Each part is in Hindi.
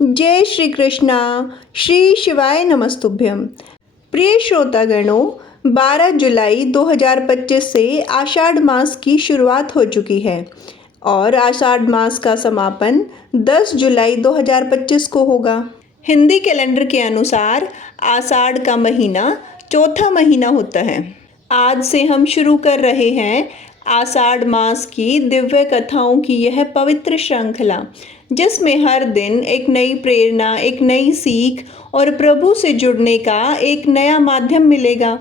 जय श्री कृष्णा। श्री शिवाय नमस्तुभ्यम। प्रिय श्रोतागणों, 12 जुलाई 2025 से आषाढ़ मास की शुरुआत हो चुकी है और आषाढ़ मास का समापन 10 जुलाई 2025 को होगा। हिंदी कैलेंडर के अनुसार आषाढ़ का महीना चौथा महीना होता है। आज से हम शुरू कर रहे हैं आषाढ़ मास की दिव्य कथाओं की यह पवित्र श्रृंखला, जिसमें हर दिन एक नई प्रेरणा, एक नई सीख और प्रभु से जुड़ने का एक नया माध्यम मिलेगा।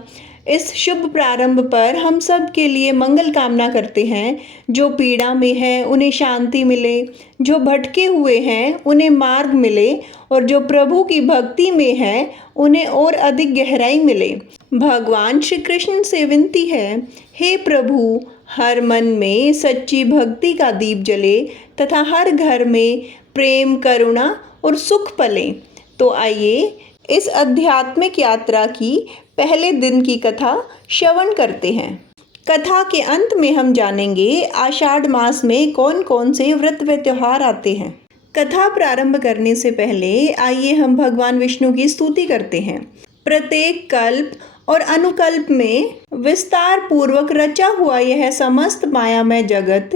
इस शुभ प्रारंभ पर हम सब के लिए मंगल कामना करते हैं। जो पीड़ा में है उन्हें शांति मिले, जो भटके हुए हैं उन्हें मार्ग मिले और जो प्रभु की भक्ति में है उन्हें और अधिक गहराई मिले। भगवान श्री कृष्ण से विनती है, हे प्रभु, हर मन में सच्ची भक्ति का दीप जले तथा हर घर में प्रेम, करुणा और सुख पले। तो आइए इस आध्यात्मिक यात्रा की पहले दिन की कथा श्रवण करते हैं। कथा के अंत में हम जानेंगे आषाढ़ मास में कौन कौन से व्रत व त्योहार आते हैं। कथा प्रारंभ करने से पहले आइए हम भगवान विष्णु की स्तुति करते हैं। प्रत्येक कल्प और अनुकल्प में विस्तार पूर्वक रचा हुआ यह समस्त मायामय जगत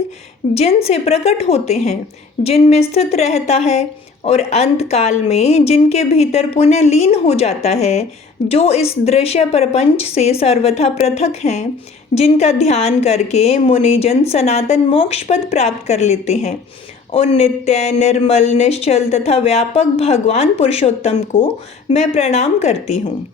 जिनसे प्रकट होते हैं, जिनमें स्थित रहता है और अंत काल में जिनके भीतर पुनः लीन हो जाता है, जो इस दृश्य प्रपंच से सर्वथा पृथक हैं, जिनका ध्यान करके मुनिजन सनातन मोक्ष पद प्राप्त कर लेते हैं, उन नित्य, निर्मल, निश्चल तथा व्यापक भगवान पुरुषोत्तम को मैं प्रणाम करती हूँ,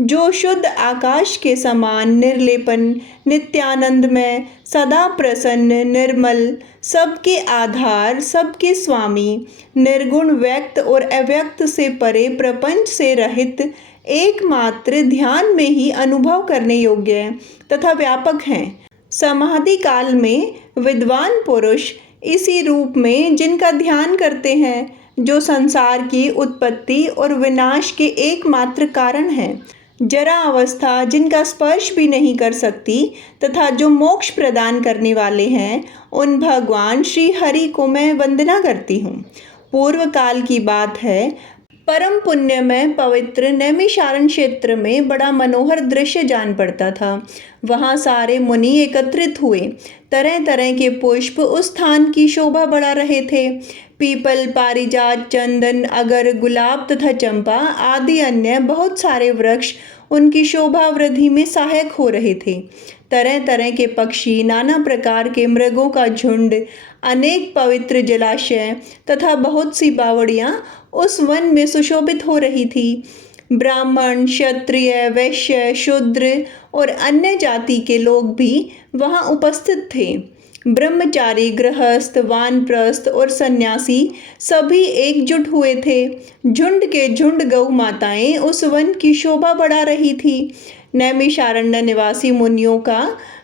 जो शुद्ध आकाश के समान निर्लेपन, नित्यानंदमय, सदा प्रसन्न, निर्मल, सबके आधार, सबके स्वामी, निर्गुण, व्यक्त और अव्यक्त से परे, प्रपंच से रहित, एकमात्र ध्यान में ही अनुभव करने योग्य तथा व्यापक हैं। समाधि काल में विद्वान पुरुष इसी रूप में जिनका ध्यान करते हैं, जो संसार की उत्पत्ति और विनाश के एकमात्र कारण हैं, जरा अवस्था जिनका स्पर्श भी नहीं कर सकती तथा जो मोक्ष प्रदान करने वाले हैं, उन भगवान श्री हरि को मैं वंदना करती हूँ। पूर्व काल की बात है, परम पुण्यमय पवित्र नैमिषारण्य क्षेत्र में बड़ा मनोहर दृश्य जान पड़ता था। वहाँ सारे मुनि एकत्रित हुए। तरह तरह के पुष्प उस स्थान की शोभा बढ़ा रहे थे। पीपल, पारिजात, चंदन, अगर, गुलाब तथा चंपा आदि अन्य बहुत सारे वृक्ष उनकी शोभा वृद्धि में सहायक हो रहे थे। तरह तरह के पक्षी, नाना प्रकार के मृगों का झुंड, अनेक पवित्र जलाशय तथा बहुत सी बावड़ियाँ उस वन में सुशोभित हो रही थी। ब्राह्मण, क्षत्रिय, वैश्य, शूद्र और अन्य जाति के लोग भी वहाँ उपस्थित थे। ब्रह्मचारी, गृहस्थ, वानप्रस्थ और सन्यासी सभी एकजुट हुए थे। झुंड के झुंड गौ माताएं उस वन की शोभा बढ़ा रही थी। नैमिषारण्य निवासी मुनियों का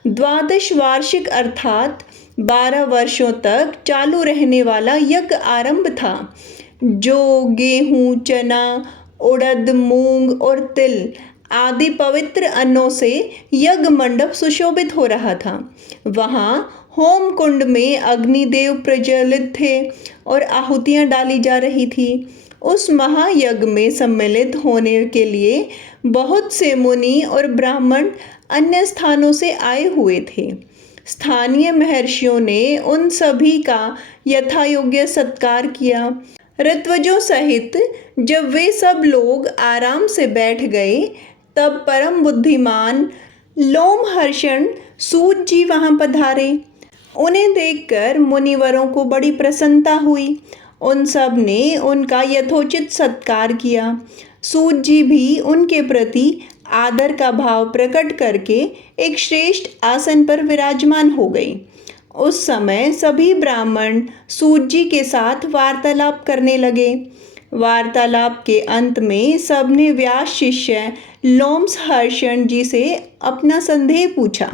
12 वार्षिक अर्थात 12 वर्षों तक चालू रहने वाला यज्ञ आरंभ था, जो गेहूँ, चना, उड़द, मूंग और तिल आदि पवित्र अन्नों से यज्ञ मंडप सुशोभित हो रहा था। वहाँ होम कुंड में अग्निदेव प्रज्वलित थे और आहुतियाँ डाली जा रही थी। उस महायज्ञ में सम्मिलित होने के लिए बहुत से मुनि और ब्राह्मण अन्य स्थानों से आए हुए थे। स्थानीय महर्षियों ने उन सभी का यथायोग्य सत्कार किया। ऋत्विजों सहित जब वे सब लोग आराम से बैठ गए, तब परम बुद्धिमान लोमहर्षण सूत जी वहाँ पधारे। उन्हें देखकर मुनिवरों को बड़ी प्रसन्नता हुई। उन सब ने उनका यथोचित सत्कार किया। सूत जी भी उनके प्रति आदर का भाव प्रकट करके एक श्रेष्ठ आसन पर विराजमान हो गई। उस समय सभी ब्राह्मण सूत जी के साथ वार्तालाप करने लगे। वार्तालाप के अंत में सबने व्यास शिष्य लोमहर्षण जी से अपना संदेह पूछा।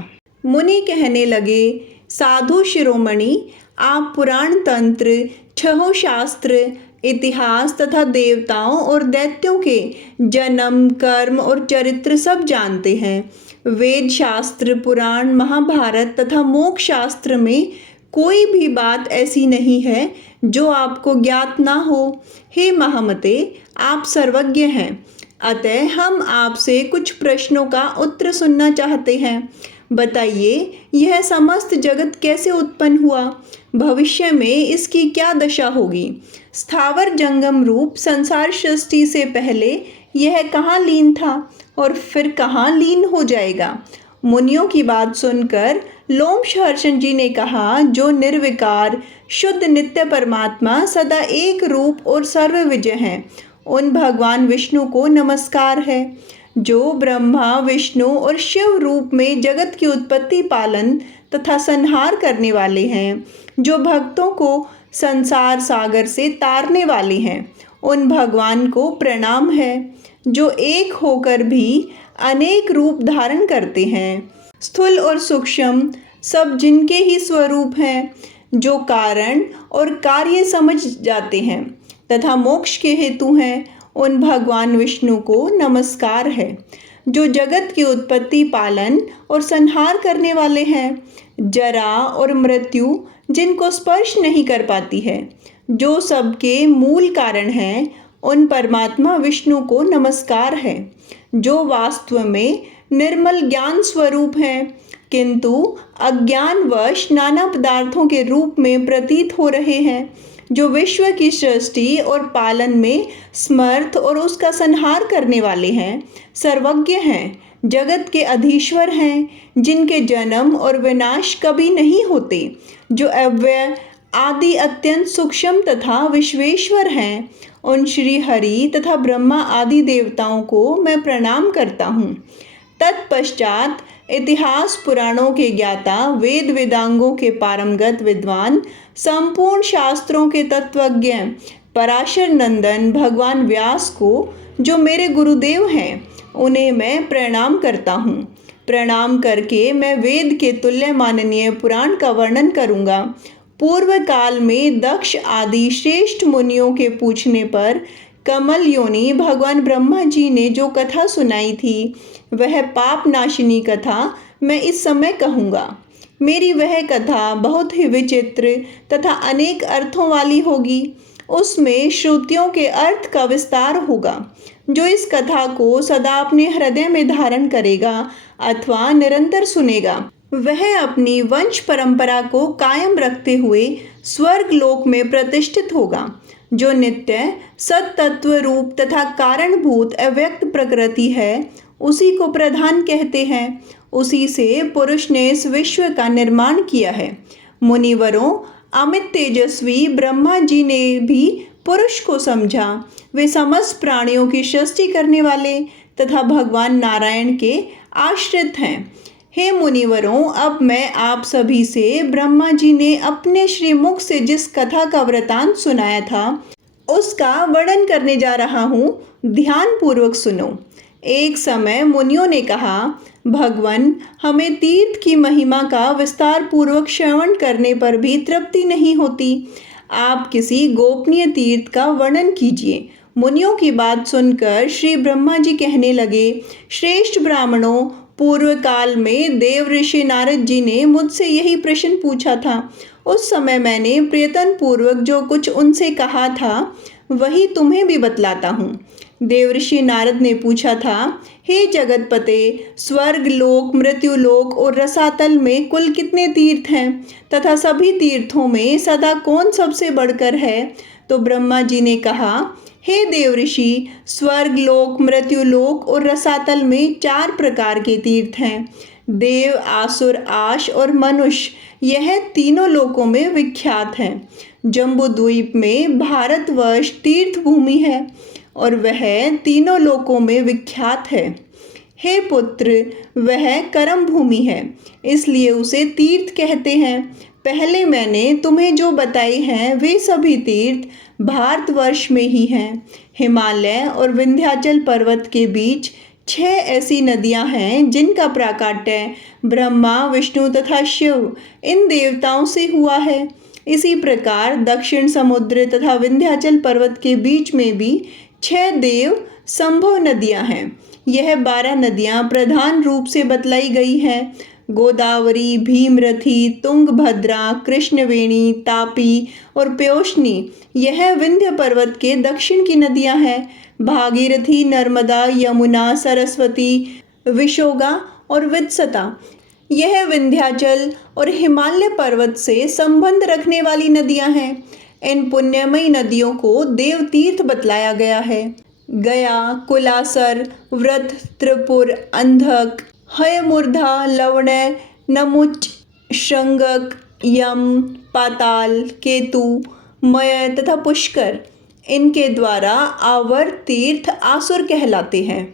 मुनि कहने लगे, साधु शिरोमणि, आप पुराण तंत्र, छहों शास्त्र, इतिहास तथा देवताओं और दैत्यों के जन्म, कर्म और चरित्र सब जानते हैं। वेद शास्त्र, पुराण, महाभारत तथा मोक्ष शास्त्र में कोई भी बात ऐसी नहीं है जो आपको ज्ञात ना हो। हे महामते, आप सर्वज्ञ हैं, अतः हम आपसे कुछ प्रश्नों का उत्तर सुनना चाहते हैं। बताइए, यह समस्त जगत कैसे उत्पन्न हुआ? भविष्य में इसकी क्या दशा होगी? स्थावर जंगम रूप संसार सृष्टि से पहले यह कहाँ लीन था और फिर कहाँ लीन हो जाएगा? मुनियों की बात सुनकर लोमहर्षण जी ने कहा, जो निर्विकार शुद्ध नित्य परमात्मा सदा एक रूप और सर्वविजय हैं, उन भगवान विष्णु को नमस्कार है। जो ब्रह्मा, विष्णु और शिव रूप में जगत की उत्पत्ति, पालन तथा संहार करने वाले हैं, जो भक्तों को संसार सागर से तारने वाले हैं, उन भगवान को प्रणाम है। जो एक होकर भी अनेक रूप धारण करते हैं, स्थूल और सूक्ष्म सब जिनके ही स्वरूप हैं, जो कारण और कार्य समझ जाते हैं तथा मोक्ष के हेतु हैं, उन भगवान विष्णु को नमस्कार है। जो जगत की उत्पत्ति, पालन और संहार करने वाले हैं, जरा और मृत्यु जिनको स्पर्श नहीं कर पाती है, जो सबके मूल कारण हैं, उन परमात्मा विष्णु को नमस्कार है। जो वास्तव में निर्मल ज्ञान स्वरूप हैं, किंतु अज्ञानवश नाना पदार्थों के रूप में प्रतीत हो रहे हैं, जो विश्व की सृष्टि और पालन में समर्थ और उसका संहार करने वाले हैं, सर्वज्ञ हैं, जगत के अधीश्वर हैं, जिनके जन्म और विनाश कभी नहीं होते, जो अव्यय आदि अत्यंत सूक्ष्म तथा विश्वेश्वर हैं, उन श्री हरि तथा ब्रह्मा आदि देवताओं को मैं प्रणाम करता हूँ। तत्पश्चात इतिहास पुराणों के ज्ञाता, वेद वेदांगों के पारंगत विद्वान, संपूर्ण शास्त्रों के तत्वज्ञ पराशर नंदन भगवान व्यास को, जो मेरे गुरुदेव हैं, उन्हें मैं प्रणाम करता हूँ। प्रणाम करके मैं वेद के तुल्य माननीय पुराण का वर्णन करूँगा। पूर्व काल में दक्ष आदि श्रेष्ठ मुनियों के पूछने पर कमल योनि भगवान ब्रह्मा जी ने जो कथा सुनाई थी, वह पाप नाशिनी कथा मैं इस समय कहूँगा। मेरी वह कथा बहुत ही विचित्र तथा अनेक अर्थों वाली होगी। उसमें श्रुतियों के अर्थ का विस्तार होगा। जो इस कथा को सदा अपने हृदय में धारण करेगा अथवा निरंतर सुनेगा, वह अपनी वंश परंपरा को कायम रखते हुए स्वर्ग लोक में प्रतिष्ठित होगा। जो नित्य सत्तत्व रूप तथा कारणभूत अव्यक्त प्रकृति है, उसी को प्रधान कहते हैं। उसी से पुरुष ने इस विश्व का निर्माण किया है। मुनिवरों, अमित तेजस्वी ब्रह्मा जी ने भी पुरुष को समझा। वे समस्त प्राणियों की सृष्टि करने वाले तथा भगवान नारायण के आश्रित हैं। हे मुनिवरों, अब मैं आप सभी से ब्रह्मा जी ने अपने श्रीमुख से जिस कथा का वृतांत सुनाया था, उसका वर्णन करने जा रहा हूँ। ध्यान पूर्वक सुनो। एक समय मुनियों ने कहा, भगवान, हमें तीर्थ की महिमा का विस्तार पूर्वक श्रवण करने पर भी तृप्ति नहीं होती। आप किसी गोपनीय तीर्थ का वर्णन कीजिए। मुनियों की बात सुनकर श्री ब्रह्मा जी कहने लगे, श्रेष्ठ ब्राह्मणों, पूर्व काल में देव ऋषि नारद जी ने मुझसे यही प्रश्न पूछा था। उस समय मैंने प्रयत्न पूर्वक जो कुछ उनसे कहा था, वही तुम्हें भी बतलाता हूँ। देवर्षि नारद ने पूछा था, हे जगतपते, स्वर्ग लोक, मृत्यु लोक और रसातल में कुल कितने तीर्थ हैं तथा सभी तीर्थों में सदा कौन सबसे बढ़कर है? तो ब्रह्मा जी ने कहा, हे देवर्षि, स्वर्ग लोक, मृत्यु लोक और रसातल में 4 प्रकार के तीर्थ हैं। देव, आसुर, आश और मनुष्य, यह तीनों लोकों में विख्यात हैं। जम्बूद्वीप में भारतवर्ष तीर्थ भूमि है और वह तीनों लोकों में विख्यात है। हे पुत्र, वह कर्म भूमि है, इसलिए उसे तीर्थ कहते हैं। पहले मैंने तुम्हें जो बताए हैं, वे सभी तीर्थ भारतवर्ष में ही हैं। हिमालय और विंध्याचल पर्वत के बीच 6 ऐसी नदियां हैं, जिनका प्राकट्य ब्रह्मा, विष्णु तथा शिव इन देवताओं से हुआ है। इसी प्रकार दक्षिण समुद्र तथा विंध्याचल पर्वत के बीच में भी 6 देव संभव नदियां हैं। यह 12 नदियां प्रधान रूप से बतलाई गई हैं। गोदावरी, भीमरथी, तुंगभद्रा, कृष्णवेणी, तापी और प्योष्णी यह विंध्य पर्वत के दक्षिण की नदियां हैं। भागीरथी, नर्मदा, यमुना, सरस्वती, विशोगा और वित्सता यह विंध्याचल और हिमालय पर्वत से संबंध रखने वाली नदियां हैं। इन पुण्यमयी नदियों को देव तीर्थ बतलाया गया है। गया, कुलासर, व्रत, त्रिपुर, अंधक, हयमुर्धा, लवणय, नमुच, श्रृंगक, यम, पाताल, केतु, मय तथा पुष्कर इनके द्वारा आवर्त तीर्थ आसुर कहलाते हैं।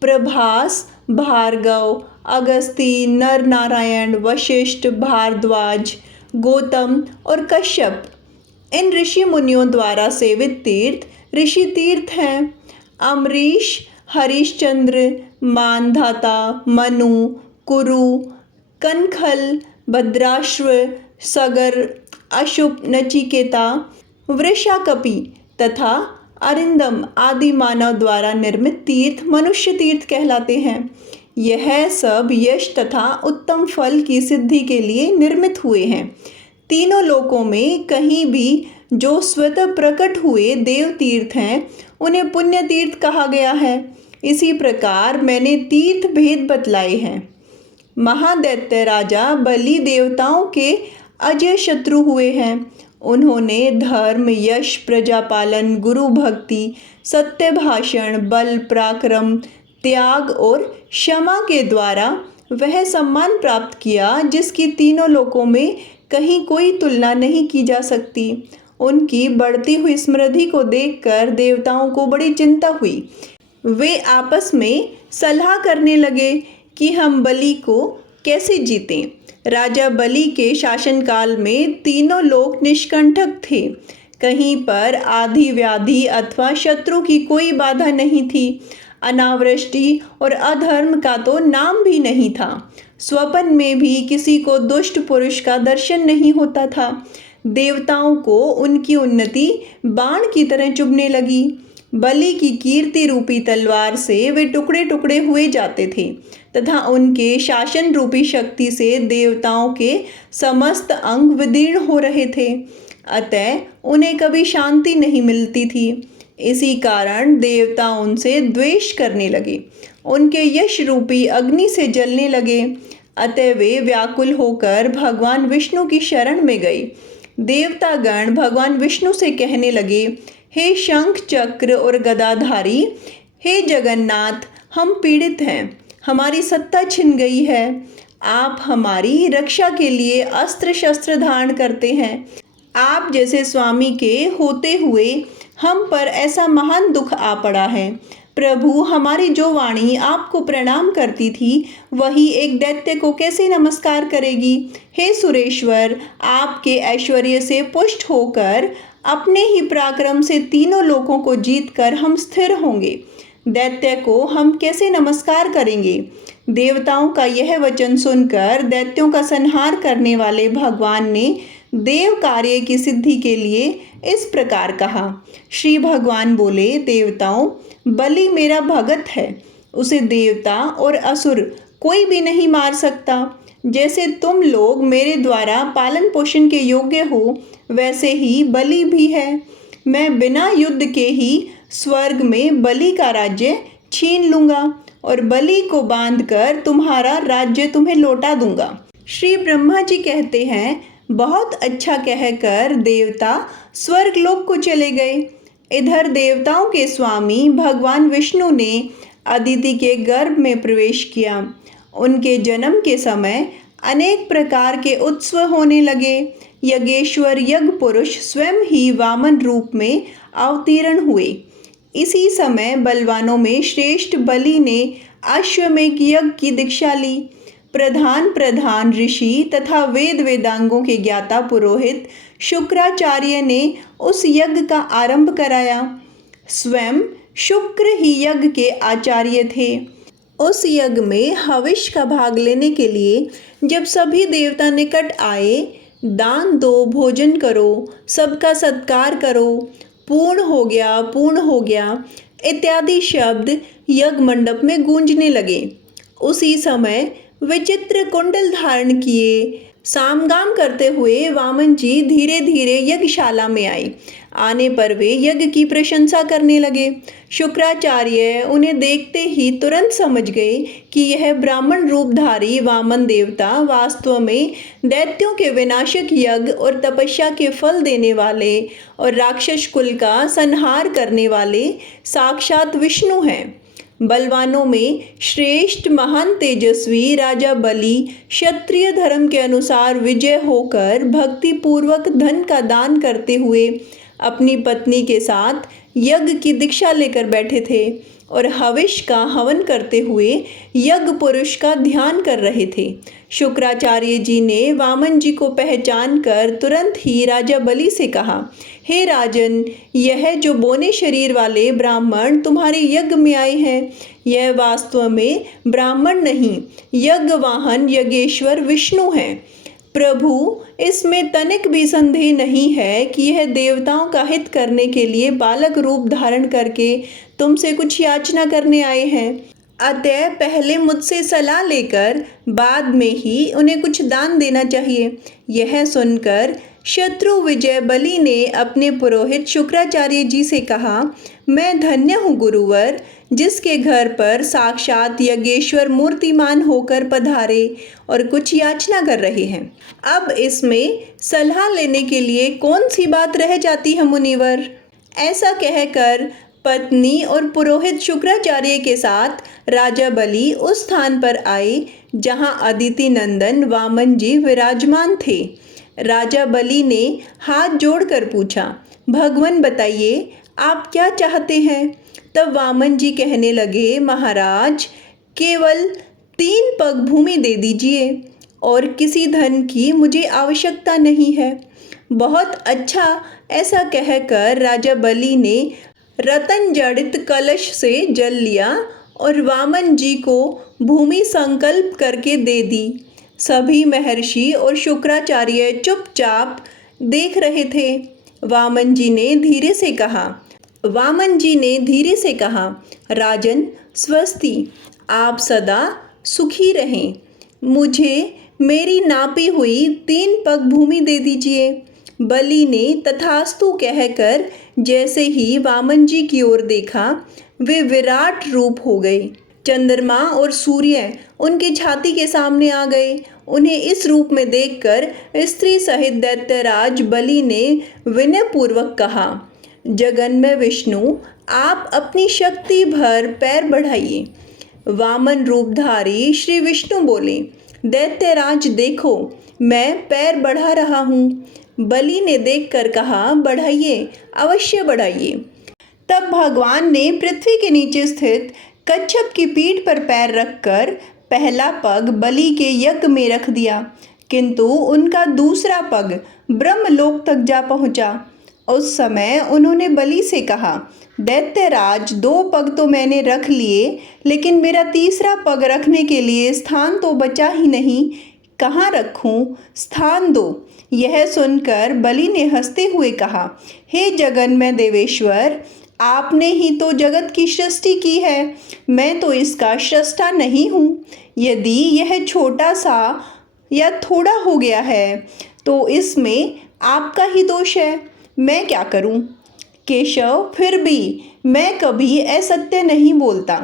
प्रभास, भार्गव, अगस्ती, नर नारायण, वशिष्ठ, भारद्वाज, गौतम और कश्यप इन ऋषि मुनियों द्वारा सेवित तीर्थ ऋषि तीर्थ हैं। अम्बरीश, हरिश्चंद्र, मानधाता, मनु, कुरु, कनखल, भद्राश्व, सगर, अशुप, नचिकेता, वृषाकपि तथा अरिंदम आदि मानव द्वारा निर्मित तीर्थ मनुष्य तीर्थ कहलाते हैं। यह सब यश तथा उत्तम फल की सिद्धि के लिए निर्मित हुए हैं। तीनों लोकों में कहीं भी जो स्वतः प्रकट हुए देव तीर्थ हैं उन्हें पुण्य तीर्थ कहा गया है। इसी प्रकार मैंने तीर्थ भेद बतलाए हैं। महादैत्य राजा बलि देवताओं के अजय शत्रु हुए हैं। उन्होंने धर्म, यश, प्रजापालन, गुरु भक्ति, सत्य भाषण, बल, पराक्रम, त्याग और क्षमा के द्वारा वह सम्मान प्राप्त किया जिसकी तीनों लोकों में कहीं कोई तुलना नहीं की जा सकती। उनकी बढ़ती हुई समृद्धि को देखकर देवताओं को बड़ी चिंता हुई। वे आपस में सलाह करने लगे कि हम बलि को कैसे जीतें। राजा बलि के शासनकाल में तीनों लोक निष्कंटक थे। कहीं पर आधि व्याधि अथवा शत्रु की कोई बाधा नहीं थी। अनावृष्टि और अधर्म का तो नाम भी नहीं था। स्वप्न में भी किसी को दुष्ट पुरुष का दर्शन नहीं होता था। देवताओं को उनकी उन्नति बाण की तरह चुभने लगी। बलि की कीर्ति रूपी तलवार से वे टुकड़े टुकड़े हुए जाते थे तथा उनके शासन रूपी शक्ति से देवताओं के समस्त अंग विदीर्ण हो रहे थे। अतः उन्हें कभी शांति नहीं मिलती थी। इसी कारण देवता उनसे द्वेष करने लगे, उनके यश रूपी अग्नि से जलने लगे। अतः वे व्याकुल होकर भगवान विष्णु की शरण में गए। देवतागण भगवान विष्णु से कहने लगे, हे शंख, चक्र और गदाधारी, हे जगन्नाथ, हम पीड़ित हैं, हमारी सत्ता छिन गई है। आप हमारी रक्षा के लिए अस्त्र शस्त्र धारण करते हैं। आप जैसे स्वामी के होते हुए हम पर ऐसा महान दुख आ पड़ा है। प्रभु, हमारी जो वाणी आपको प्रणाम करती थी वही एक दैत्य को कैसे नमस्कार करेगी। हे सुरेश्वर, आपके ऐश्वर्य से पुष्ट होकर अपने ही पराक्रम से तीनों लोकों को जीतकर हम स्थिर होंगे। दैत्य को हम कैसे नमस्कार करेंगे। देवताओं का यह वचन सुनकर दैत्यों का संहार करने वाले भगवान ने देव कार्य की सिद्धि के लिए इस प्रकार कहा। श्री भगवान बोले, देवताओं, बलि मेरा भगत है, उसे देवता और असुर कोई भी नहीं मार सकता। जैसे तुम लोग मेरे द्वारा पालन पोषण के योग्य हो वैसे ही बलि भी है। मैं बिना युद्ध के ही स्वर्ग में बलि का राज्य छीन लूंगा और बलि को बांधकर तुम्हारा राज्य तुम्हें लौटा दूंगा। श्री ब्रह्मा जी कहते हैं, बहुत अच्छा कहकर देवता स्वर्गलोक को चले गए। इधर देवताओं के स्वामी भगवान विष्णु ने अदिति के गर्भ में प्रवेश किया। उनके जन्म के समय अनेक प्रकार के उत्सव होने लगे। यज्ञेश्वर यज्ञ पुरुष स्वयं ही वामन रूप में अवतीर्ण हुए। इसी समय बलवानों में श्रेष्ठ बलि ने अश्वमेध यज्ञ की दीक्षा ली। प्रधान ऋषि तथा वेद वेदांगों के ज्ञाता पुरोहित शुक्राचार्य ने उस यज्ञ का आरंभ कराया। स्वयं शुक्र ही यज्ञ के आचार्य थे। उस यज्ञ में हविष का भाग लेने के लिए जब सभी देवता निकट आए, दान दो, भोजन करो, सबका सत्कार करो, पूर्ण हो गया इत्यादि शब्द यज्ञ मंडप में गूंजने लगे। उसी समय विचित्र कुंडल धारण किए सामगान करते हुए वामन जी धीरे धीरे यज्ञशाला में आए। आने पर वे यज्ञ की प्रशंसा करने लगे। शुक्राचार्य उन्हें देखते ही तुरंत समझ गए कि यह ब्राह्मण रूपधारी वामन देवता वास्तव में दैत्यों के विनाशक यज्ञ और तपस्या के फल देने वाले और राक्षस कुल का संहार करने वाले साक्षात विष्णु हैं। बलवानों में श्रेष्ठ महान तेजस्वी राजा बलि क्षत्रिय धर्म के अनुसार विजय होकर भक्ति पूर्वक धन का दान करते हुए अपनी पत्नी के साथ यज्ञ की दीक्षा लेकर बैठे थे और हविष का हवन करते हुए यज्ञ पुरुष का ध्यान कर रहे थे। शुक्राचार्य जी ने वामन जी को पहचान कर तुरंत ही राजा बलि से कहा, हे राजन, यह जो बोने शरीर वाले ब्राह्मण तुम्हारे यज्ञ में आए हैं, यह वास्तव में ब्राह्मण नहीं, यज्ञ वाहन यज्ञेश्वर विष्णु हैं। प्रभु, इसमें तनिक भी संदेह नहीं है कि यह देवताओं का हित करने के लिए बालक रूप धारण करके तुमसे कुछ याचना करने आए हैं। अतः पहले मुझसे सलाह लेकर बाद में ही उन्हें कुछ दान देना चाहिए। यह सुनकर शत्रु विजय बलि ने अपने पुरोहित शुक्राचार्य जी से कहा, मैं धन्य हूँ गुरुवर, जिसके घर पर साक्षात यज्ञेश्वर मूर्तिमान होकर पधारे और कुछ याचना कर रहे हैं। अब इसमें सलाह लेने के लिए कौन सी बात रह जाती है मुनिवर। ऐसा कहकर पत्नी और पुरोहित शुक्राचार्य के साथ राजा बलि उस स्थान पर आए जहां अदिति नंदन वामन जी विराजमान थे। राजा बलि ने हाथ जोड़कर पूछा, भगवान बताइए, आप क्या चाहते हैं। तब वामन जी कहने लगे, महाराज, केवल 3 पग भूमि दे दीजिए और किसी धन की मुझे आवश्यकता नहीं है। बहुत अच्छा, ऐसा कहकर राजा बलि ने रतन जड़ित कलश से जल लिया और वामन जी को भूमि संकल्प करके दे दी। सभी महर्षि और शुक्राचार्य चुपचाप देख रहे थे। वामन जी ने धीरे से कहा, राजन स्वस्ति, आप सदा सुखी रहें। मुझे मेरी नापी हुई 3 पग भूमि दे दीजिए। बलि ने तथास्तु कहकर जैसे ही वामन जी की ओर देखा, वे विराट रूप हो गए। चंद्रमा और सूर्य उनकी छाती के सामने आ गए। उन्हें इस रूप में देखकर स्त्री सहित दैत्यराज बलि ने विनय पूर्वक कहा, जगन्मय विष्णु, आप अपनी शक्ति भर पैर बढ़ाइए। वामन रूपधारी श्री विष्णु बोले, दैत्यराज देखो, मैं पैर बढ़ा रहा हूँ। बलि ने देखकर कहा, बढ़ाइए, अवश्य बढ़ाइए। तब भगवान ने पृथ्वी के नीचे स्थित कच्छप की पीठ पर पैर रखकर पहला पग बलि के यज्ञ में रख दिया, किंतु उनका दूसरा पग ब्रह्मलोक तक जा पहुंचा। उस समय उन्होंने बलि से कहा, दैत्यराज, 2 पग तो मैंने रख लिए, लेकिन मेरा तीसरा पग रखने के लिए स्थान तो बचा ही नहीं। कहाँ रखूं? स्थान दो। यह सुनकर बलि ने हंसते हुए कहा, हे जगन्मय देवेश्वर, आपने ही तो जगत की सृष्टि की है, मैं तो इसका सृष्टा नहीं हूँ। यदि यह छोटा सा या थोड़ा हो गया है तो इसमें आपका ही दोष है, मैं क्या करूं? केशव, फिर भी मैं कभी असत्य नहीं बोलता,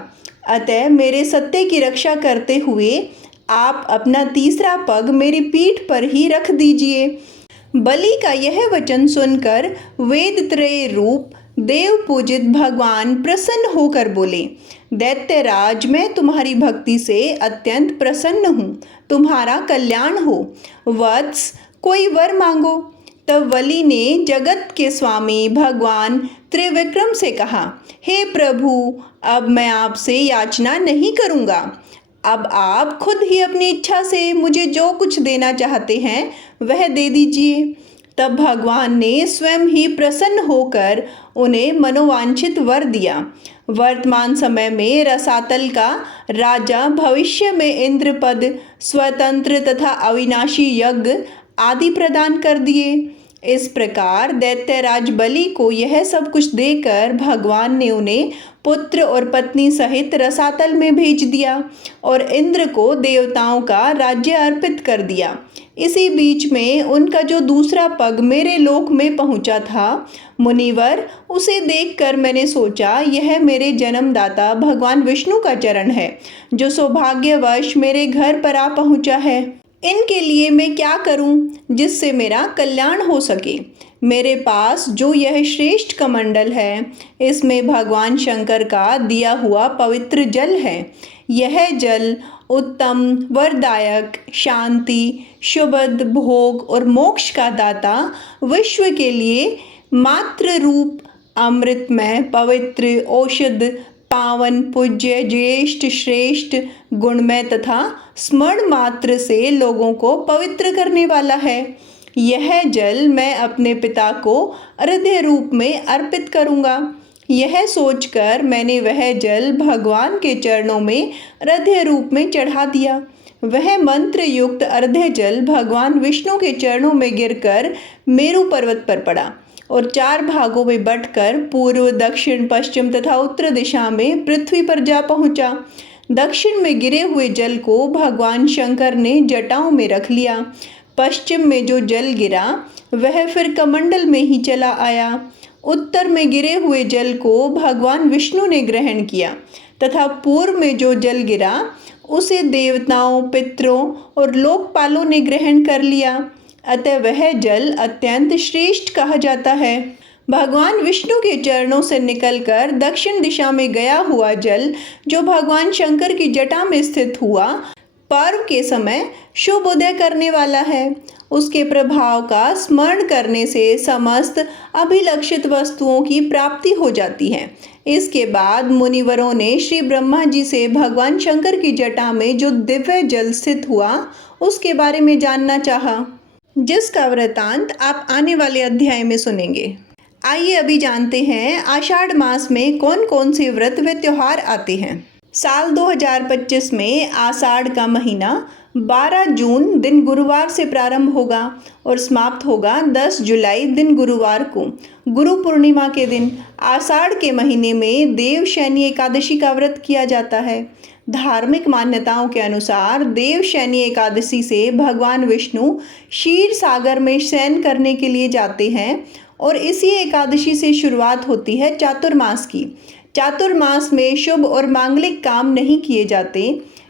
अतः मेरे सत्य की रक्षा करते हुए आप अपना तीसरा पग मेरी पीठ पर ही रख दीजिए। बलि का यह वचन सुनकर वेदत्रय रूप देव पूजित भगवान प्रसन्न होकर बोले, दैत्यराज, मैं तुम्हारी भक्ति से अत्यंत प्रसन्न हूँ, तुम्हारा कल्याण हो। वत्स, कोई वर मांगो। तब बलि ने जगत के स्वामी भगवान त्रिविक्रम से कहा, हे प्रभु, अब मैं आपसे याचना नहीं करूँगा। अब आप खुद ही अपनी इच्छा से मुझे जो कुछ देना चाहते हैं वह दे दीजिए। तब भगवान ने स्वयं ही प्रसन्न होकर उन्हें मनोवांछित वर दिया। वर्तमान समय में रसातल का राजा, भविष्य में इंद्रपद, स्वतंत्र तथा अविनाशी यज्ञ आदि प्रदान कर दिए। इस प्रकार दैत्यराज बलि को यह सब कुछ देकर भगवान ने उन्हें पुत्र और पत्नी सहित रसातल में भेज दिया और इंद्र को देवताओं का राज्य अर्पित कर दिया। इसी बीच में उनका जो दूसरा पग मेरे लोक में पहुंचा था मुनिवर, उसे देखकर मैंने सोचा यह मेरे जन्मदाता भगवान विष्णु का चरण है जो सौभाग्यवश मेरे घर पर आ पहुंचा है। इनके लिए मैं क्या करूं जिससे मेरा कल्याण हो सके। मेरे पास जो यह श्रेष्ठ कमंडल है इसमें भगवान शंकर का दिया हुआ पवित्र जल है। यह जल उत्तम, वरदायक, शांति, शुभद, भोग और मोक्ष का दाता, विश्व के लिए मात्र रूप, अमृतमय, पवित्र, औषध, पावन, पूज्य, ज्येष्ठ, श्रेष्ठ, गुणमय तथा स्मरण मात्र से लोगों को पवित्र करने वाला है। यह जल मैं अपने पिता को अर्घ्य रूप में अर्पित करूंगा। यह सोचकर मैंने वह जल भगवान के चरणों में अर्घ्य रूप में चढ़ा दिया। वह मंत्र युक्त अर्घ्य जल भगवान विष्णु के चरणों में गिरकर मेरु पर्वत पर पड़ा और 4 भागों में बंटकर पूर्व, दक्षिण, पश्चिम तथा उत्तर दिशा में पृथ्वी पर जा पहुंचा। दक्षिण में गिरे हुए जल को भगवान शंकर ने जटाओं में रख लिया। पश्चिम में जो जल गिरा वह फिर कमंडल में ही चला आया। उत्तर में गिरे हुए जल को भगवान विष्णु ने ग्रहण किया तथा पूर्व में जो जल गिरा उसे देवताओं, पितरों और लोकपालों ने ग्रहण कर लिया। अतः वह जल अत्यंत श्रेष्ठ कहा जाता है। भगवान विष्णु के चरणों से निकलकर दक्षिण दिशा में गया हुआ जल जो भगवान शंकर की जटा में स्थित हुआ, पर्व के समय शुभ उदय करने वाला है। उसके प्रभाव का स्मरण करने से समस्त अभिलक्षित वस्तुओं की प्राप्ति हो जाती है। इसके बाद मुनिवरों ने श्री ब्रह्मा जी से भगवान शंकर की जटा में जो दिव्य जल स्थित हुआ उसके बारे में जानना चाहा, जिसका वृतांत आप आने वाले अध्याय में सुनेंगे। आइए अभी जानते हैं आषाढ़ मास में कौन कौन से व्रत व त्योहार आते हैं। साल 2025 में आषाढ़ का महीना 12 जून दिन गुरुवार से प्रारंभ होगा और समाप्त होगा 10 जुलाई दिन गुरुवार को, गुरु पूर्णिमा के दिन। आषाढ़ के महीने में देवशयनी एकादशी का व्रत किया जाता है। धार्मिक मान्यताओं के अनुसार देवशयनी एकादशी से भगवान विष्णु क्षीर सागर में शयन करने के लिए जाते हैं और इसी एकादशी से शुरुआत होती है चातुर्मास की। चातुर्मास में शुभ और मांगलिक काम नहीं किए जाते।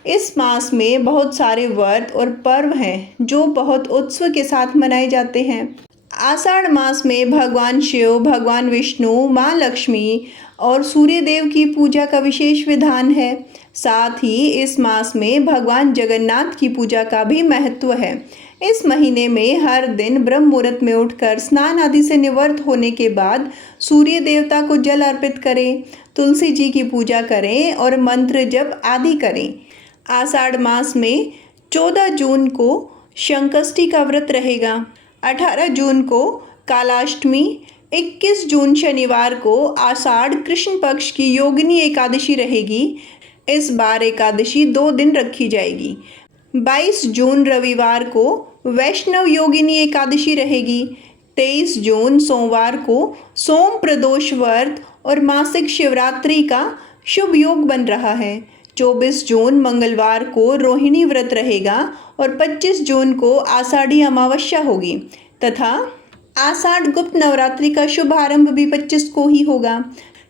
इस मास में बहुत सारे व्रत और पर्व हैं जो बहुत उत्सव के साथ मनाए जाते हैं। आषाढ़ मास में भगवान शिव, भगवान विष्णु, माँ लक्ष्मी और सूर्य देव की पूजा का विशेष विधान है। साथ ही इस मास में भगवान जगन्नाथ की पूजा का भी महत्व है। इस महीने में हर दिन ब्रह्म मुहूर्त में उठकर स्नान आदि से निवृत्त होने के बाद सूर्य देवता को जल अर्पित करें, तुलसी जी की पूजा करें और मंत्र जप आदि करें। आषाढ़ मास में 14 जून को संकष्टी का व्रत रहेगा, 18 जून को कालाष्टमी, 21 जून शनिवार को आषाढ़ कृष्ण पक्ष की योगिनी एकादशी रहेगी। इस बार एकादशी 2 दिन रखी जाएगी। 22 जून रविवार को वैष्णव योगिनी एकादशी रहेगी। 23 जून सोमवार को सोम प्रदोष व्रत और मासिक शिवरात्रि का शुभ योग बन रहा है। 24 जून मंगलवार को रोहिणी व्रत रहेगा और 25 जून को आषाढ़ी अमावस्या होगी तथा आषाढ़ गुप्त नवरात्रि का शुभारंभ भी 25 को ही होगा।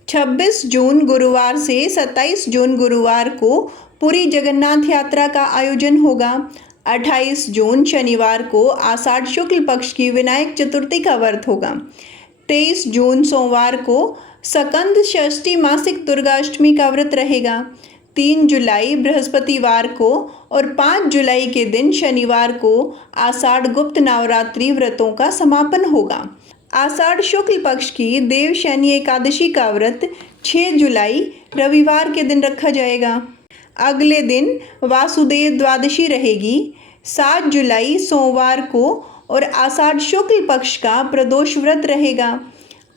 26 जून गुरुवार से 27 जून गुरुवार को पुरी जगन्नाथ यात्रा का आयोजन होगा। 28 जून शनिवार को आषाढ़ शुक्ल पक्ष की विनायक चतुर्थी का व्रत होगा। 23 जून सोमवार को सकंद षष्ठी मासिक दुर्गाष्टमी का व्रत रहेगा। 3 जुलाई बृहस्पतिवार को और 5 जुलाई के दिन शनिवार को आषाढ़ गुप्त नवरात्रि व्रतों का समापन होगा। आषाढ़ शुक्ल पक्ष की देवशयनी एकादशी का व्रत 6 जुलाई रविवार के दिन रखा जाएगा। अगले दिन वासुदेव द्वादशी रहेगी 7 जुलाई सोमवार को और आषाढ़ शुक्ल पक्ष का प्रदोष व्रत रहेगा।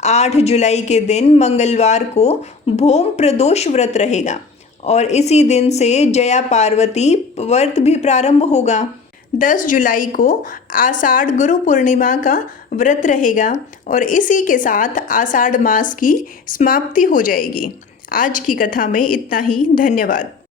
8 जुलाई के दिन मंगलवार को भौम प्रदोष व्रत रहेगा और इसी दिन से जया पार्वती व्रत भी प्रारंभ होगा। 10 जुलाई को आषाढ़ गुरु पूर्णिमा का व्रत रहेगा और इसी के साथ आषाढ़ मास की समाप्ति हो जाएगी। आज की कथा में इतना ही। धन्यवाद।